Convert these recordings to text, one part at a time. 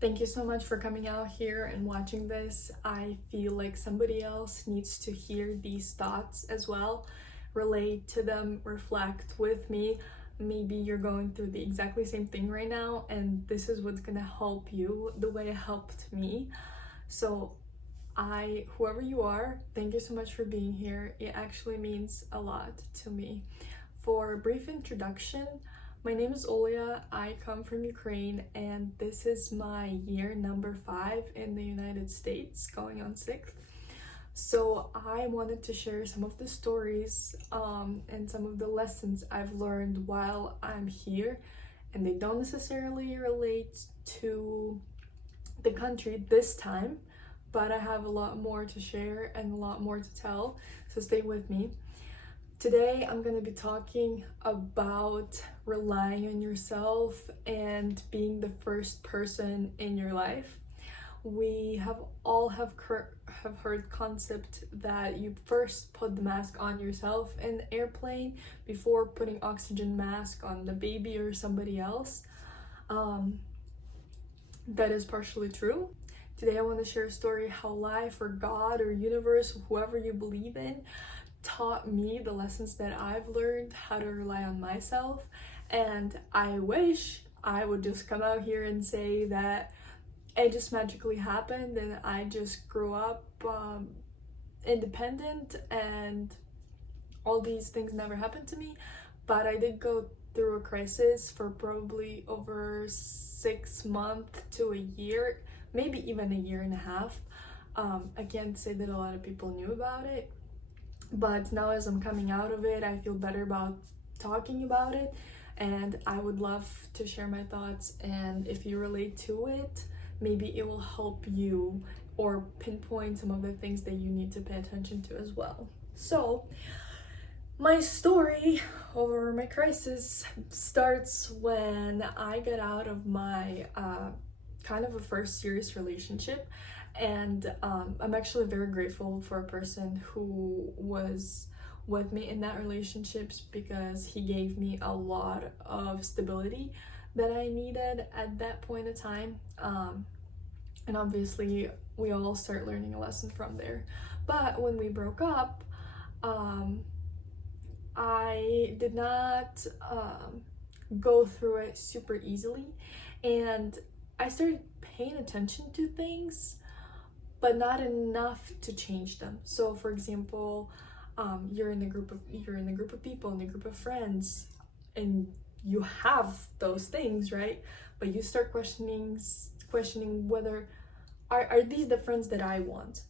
Thank you so much for coming out here and watching this. I feel like somebody else needs to hear these thoughts as well, relate to them, reflect with me. Maybe you're going through the exactly same thing right now, and this is what's gonna help you the way it helped me. So, whoever you are, thank you so much for being here. It actually means a lot to me. For a brief introduction, my name is Olia. I come from Ukraine, and this is my year number 5 in the United States, going on 6th. So I wanted to share some of the stories and some of the lessons I've learned while I'm here, and they don't necessarily relate to the country this time, but I have a lot more to share and a lot more to tell, so stay with me. Today, I'm going to be talking about relying on yourself and being the first person in your life. We have heard concept that you first put the mask on yourself in the airplane before putting oxygen mask on the baby or somebody else. That is partially true. Today, I want to share a story how life or God or universe, whoever you believe in, taught me the lessons that I've learned how to rely on myself. And I wish I would just come out here and say that it just magically happened and I just grew up independent and all these things never happened to me. But I did go through a crisis for probably over 6 months to a year, maybe even a year and a half. I can't say that a lot of people knew about it, but now as I'm coming out of it, I feel better about talking about it, and I would love to share my thoughts. And if you relate to it, maybe it will help you or pinpoint some of the things that you need to pay attention to as well. So my story over my crisis starts when I got out of my kind of a first serious relationship. And I'm actually very grateful for a person who was with me in that relationship, because he gave me a lot of stability that I needed at that point in time. And obviously, we all start learning a lesson from there. But when we broke up, I did not go through it super easily, and I started paying attention to things, but not enough to change them. So for example, you're in a group of people, in a group of friends, and you have those things, right? But you start questioning whether are these the friends that I want,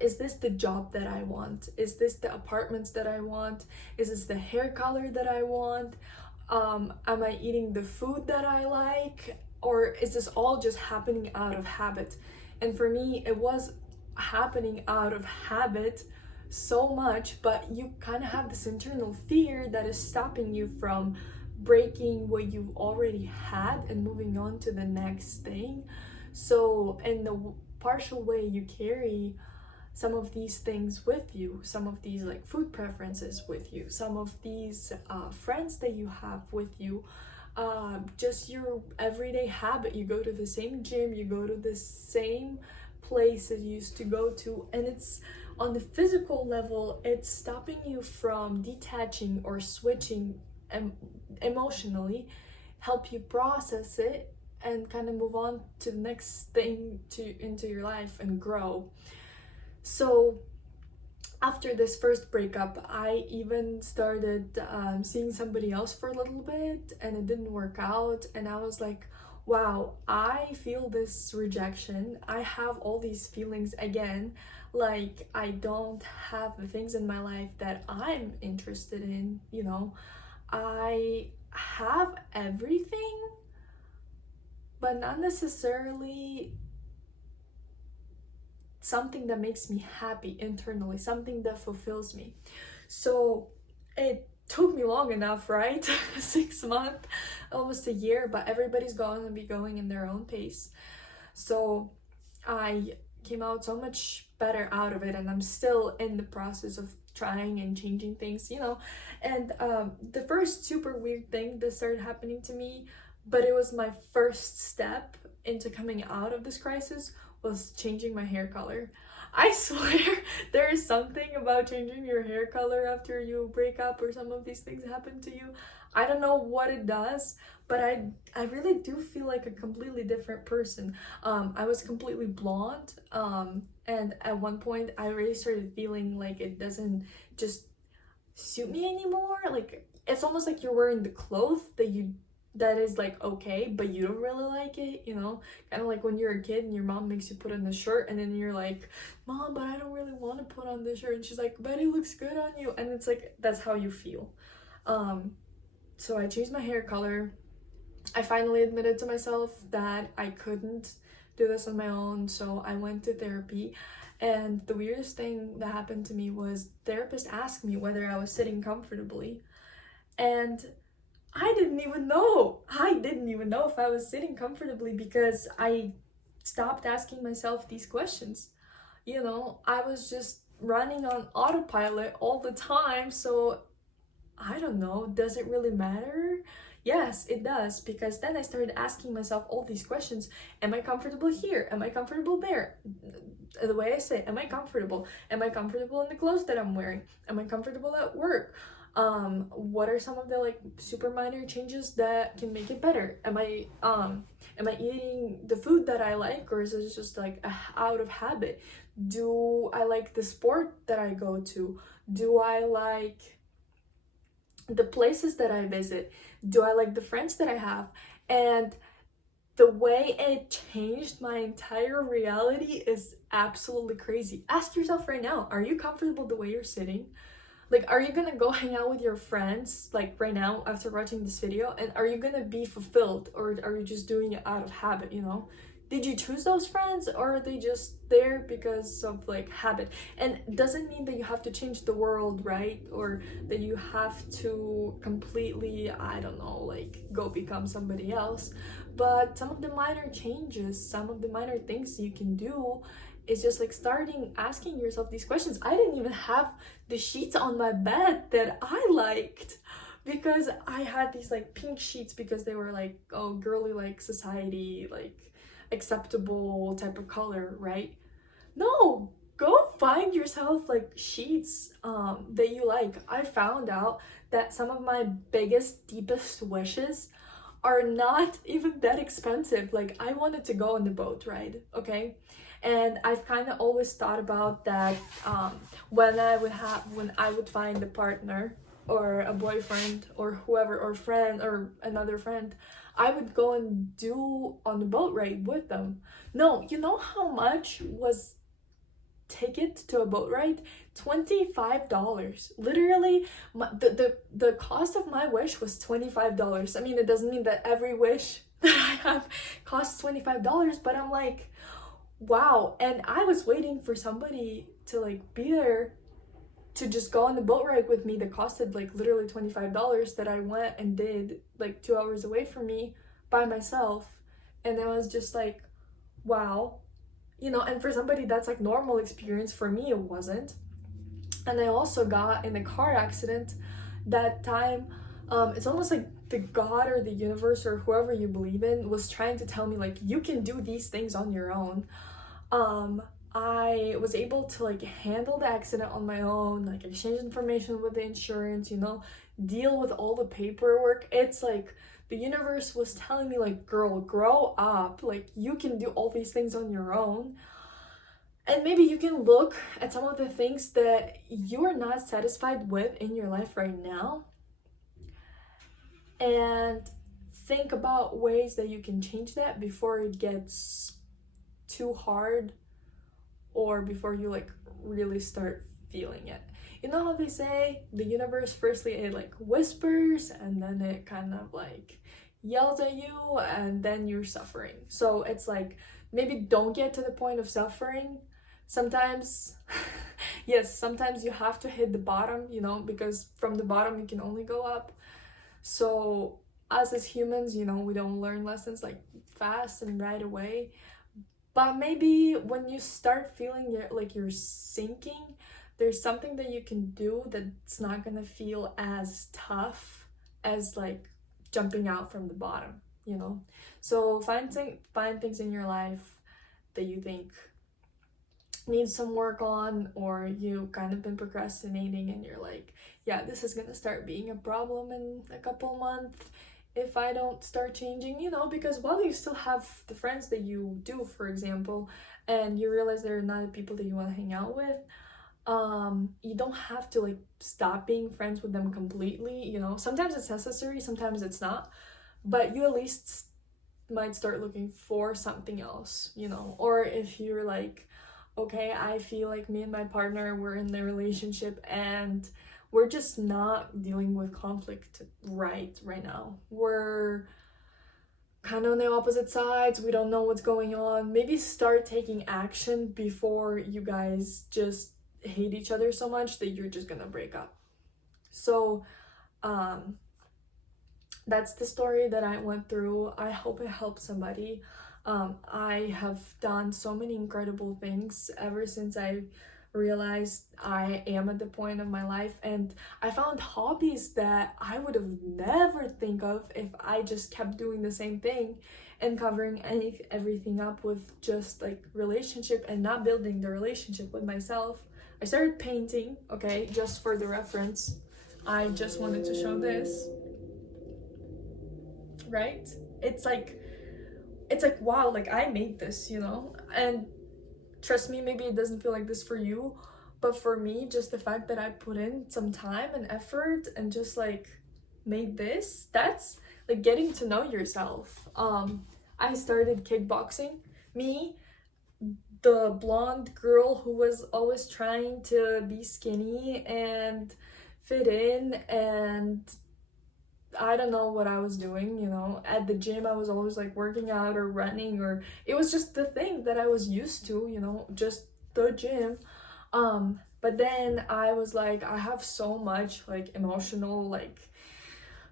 is this the job that I want? Is this the apartments that I want? Is this the hair color that I want? Am I eating the food that I like? Or is this all just happening out of habit? And for me, it was happening out of habit so much, but you kind of have this internal fear that is stopping you from breaking what you've already had and moving on to the next thing. So in the partial way, you carry some of these things with you, some of these like food preferences with you, some of these friends that you have with you, just your everyday habit. You go to the same gym, you go to the same places you used to go to, and it's on the physical level, it's stopping you from detaching or switching emotionally, help you process it and kind of move on to the next thing into your life and grow. So after this first breakup, I even started seeing somebody else for a little bit, and it didn't work out. And I was like, wow, I feel this rejection. I have all these feelings again. Like, I don't have the things in my life that I'm interested in, I have everything, but not necessarily something that makes me happy internally, something that fulfills me. So it took me long enough, right? 6 months, almost a year, but everybody's going to be going in their own pace. So I came out so much better out of it, and I'm still in the process of trying and changing things. And the first super weird thing that started happening to me but it was my first step into coming out of this crisis was changing my hair color. I swear there is something about changing your hair color after you break up or some of these things happen to you. I don't know what it does, but I really do feel like a completely different person. I was completely blonde, and at one point I really started feeling like it doesn't just suit me anymore. Like it's almost like you're wearing the clothes that is like okay, but you don't really like it, you know? Kind of like when you're a kid and your mom makes you put on the shirt and then you're like, Mom, but I don't really want to put on this shirt. And she's like, but it looks good on you. And it's like, that's how you feel. So I changed my hair color. I finally admitted to myself that I couldn't do this on my own, so I went to therapy. And the weirdest thing that happened to me was therapist asked me whether I was sitting comfortably. And I didn't even know. I didn't even know if I was sitting comfortably because I stopped asking myself these questions. You know, I was just running on autopilot all the time, so I don't know, does it really matter? Yes, it does, because then I started asking myself all these questions. Am I comfortable here? Am I comfortable there? The way I say, am I comfortable? Am I comfortable in the clothes that I'm wearing? Am I comfortable at work? What are some of the like super minor changes that can make it better? Am I eating the food that I like, or is it just like out of habit? Do I like the sport that I go to? Do I like the places that I visit? Do I like the friends that I have? And the way it changed my entire reality is absolutely crazy. Ask yourself right now, are you comfortable the way you're sitting? Like, are you gonna go hang out with your friends, like right now after watching this video? And are you gonna be fulfilled, or are you just doing it out of habit, you know? Did you choose those friends, or are they just there because of like habit? And it doesn't mean that you have to change the world, right? Or that you have to completely, I don't know, like go become somebody else. But some of the minor changes, some of the minor things you can do is just like starting asking yourself these questions. I didn't even have the sheets on my bed that I liked, because I had these like pink sheets because they were like, oh, girly, like society, like acceptable type of color, right? No, go find yourself like sheets that you like. I found out that some of my biggest, deepest wishes are not even that expensive. Like, I wanted to go on the boat ride, okay? And I've kind of always thought about that, when I would find a partner or a boyfriend or whoever, or friend or another friend, I would go and do on the boat ride with them. No, you know how much was ticket to a boat ride? $25. Literally, the cost of my wish was $25. I mean, it doesn't mean that every wish that I have costs $25, but I'm like, wow. And I was waiting for somebody to like be there to just go on the boat ride with me that costed like literally $25, that I went and did like 2 hours away from me by myself. And I was just like, wow, you know. And for somebody that's like normal experience, for me it wasn't. And I also got in a car accident that time. It's almost like the God or the universe or whoever you believe in was trying to tell me like, you can do these things on your own. I was able to like handle the accident on my own, like exchange information with the insurance, you know, deal with all the paperwork. It's like the universe was telling me like, girl, grow up, like you can do all these things on your own. And maybe you can look at some of the things that you are not satisfied with in your life right now and think about ways that you can change that before it gets too hard, or before you like really start feeling it. You know how they say the universe firstly it like whispers and then it kind of like yells at you and then you're suffering. So it's like, maybe don't get to the point of suffering. Sometimes yes, sometimes you have to hit the bottom, you know, because from the bottom you can only go up. So us as humans, you know, we don't learn lessons like fast and right away. But maybe when you start feeling like you're sinking, there's something that you can do that's not gonna feel as tough as like jumping out from the bottom. you know. So find things in your life that you think need some work on, or you kind of been procrastinating and you're like, yeah, this is gonna start being a problem in a couple months if I don't start changing, you know, because while you still have the friends that you do, for example, and you realize they're not the people that you want to hang out with, you don't have to like stop being friends with them completely, you know. Sometimes it's necessary, sometimes it's not, but you at least might start looking for something else, you know. Or if you're like, okay, I feel like me and my partner, we're in the relationship and we're just not dealing with conflict right now. We're kind of on the opposite sides. We don't know what's going on. Maybe start taking action before you guys just hate each other so much that you're just gonna break up. So, that's the story that I went through. I hope it helped somebody. I have done so many incredible things ever since I realized I am at the point of my life, and I found hobbies that I would have never think of if I just kept doing the same thing and covering everything up with just like relationship and not building the relationship with myself. I started painting, okay, just for the reference. I just wanted to show this, right? It's like wow, like I made this, you know. And trust me, maybe it doesn't feel like this for you, but for me, just the fact that I put in some time and effort and just like made this, that's like getting to know yourself. I started kickboxing. Me, the blonde girl who was always trying to be skinny and fit in, and I don't know what I was doing, you know. At the gym, I was always like working out or running, or it was just the thing that I was used to, you know, just the gym. But then I was like, I have so much like emotional like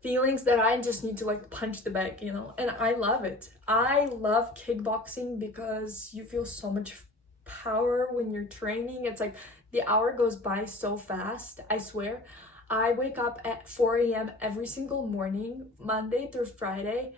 feelings that I just need to like punch the bag, you know. And I love it. I love kickboxing because you feel so much power when you're training. It's like the hour goes by so fast, I swear. I wake up at 4 a.m. every single morning, Monday through Friday,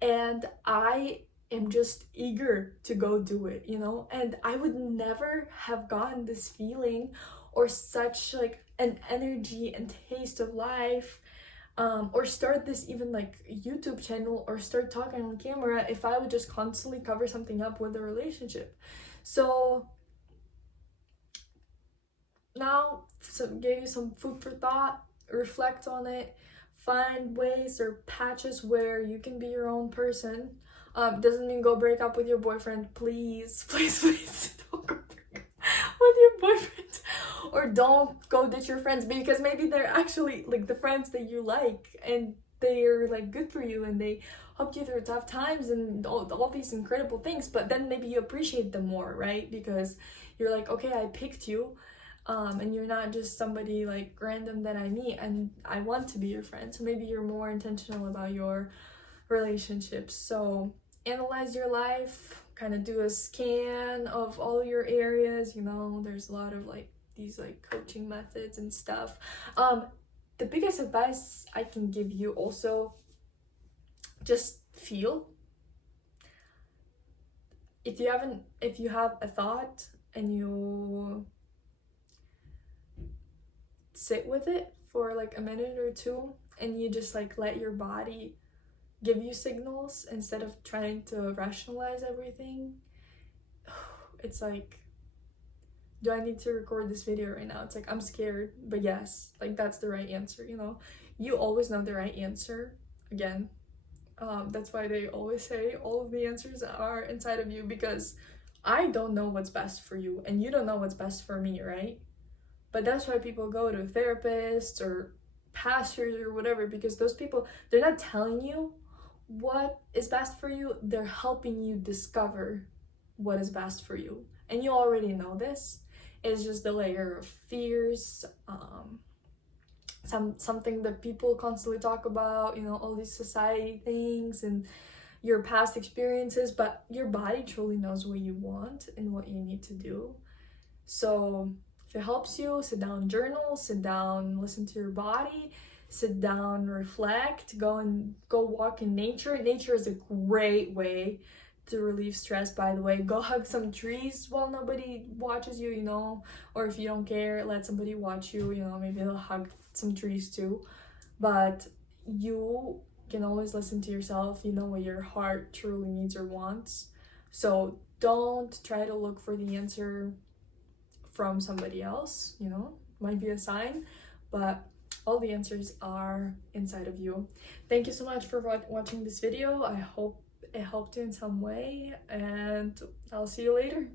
and I am just eager to go do it, you know? And I would never have gotten this feeling or such like an energy and taste of life, or start this even like YouTube channel or start talking on camera if I would just constantly cover something up with a relationship. So now, gave you some food for thought, reflect on it, find ways or patches where you can be your own person. Doesn't mean go break up with your boyfriend, please, please don't go break up with your boyfriend, or don't go ditch your friends, because maybe they're actually like the friends that you like and they're like good for you and they helped you through tough times and all these incredible things, but then maybe you appreciate them more, right? Because you're like, okay, I picked you, and you're not just somebody like random that I meet and I want to be your friend. So maybe you're more intentional about your relationships. So analyze your life, kind of do a scan of all your areas, you know. There's a lot of like these like coaching methods and stuff. The biggest advice I can give you also, just feel. If you have a thought and you sit with it for like a minute or two and you just like let your body give you signals instead of trying to rationalize everything, it's like, do I need to record this video right now? It's like, I'm scared, but yes, like that's the right answer, you know. You always know the right answer. Again, that's why they always say all of the answers are inside of you, because I don't know what's best for you and you don't know what's best for me, right? But that's why people go to therapists or pastors or whatever, because those people, they're not telling you what is best for you, they're helping you discover what is best for you. And you already know this. It's just the layer of fears, something that people constantly talk about, you know, all these society things and your past experiences, but your body truly knows what you want and what you need to do. So if it helps you, sit down, journal, sit down, listen to your body, sit down, reflect, go walk in nature. Nature is a great way to relieve stress, by the way. Go hug some trees while nobody watches you, you know, or if you don't care, let somebody watch you, you know, maybe they'll hug some trees too. But you can always listen to yourself. You know what your heart truly needs or wants. So don't try to look for the answer from somebody else, you know, might be a sign, but all the answers are inside of you. Thank you so much for watching this video. I hope it helped you in some way, and I'll see you later.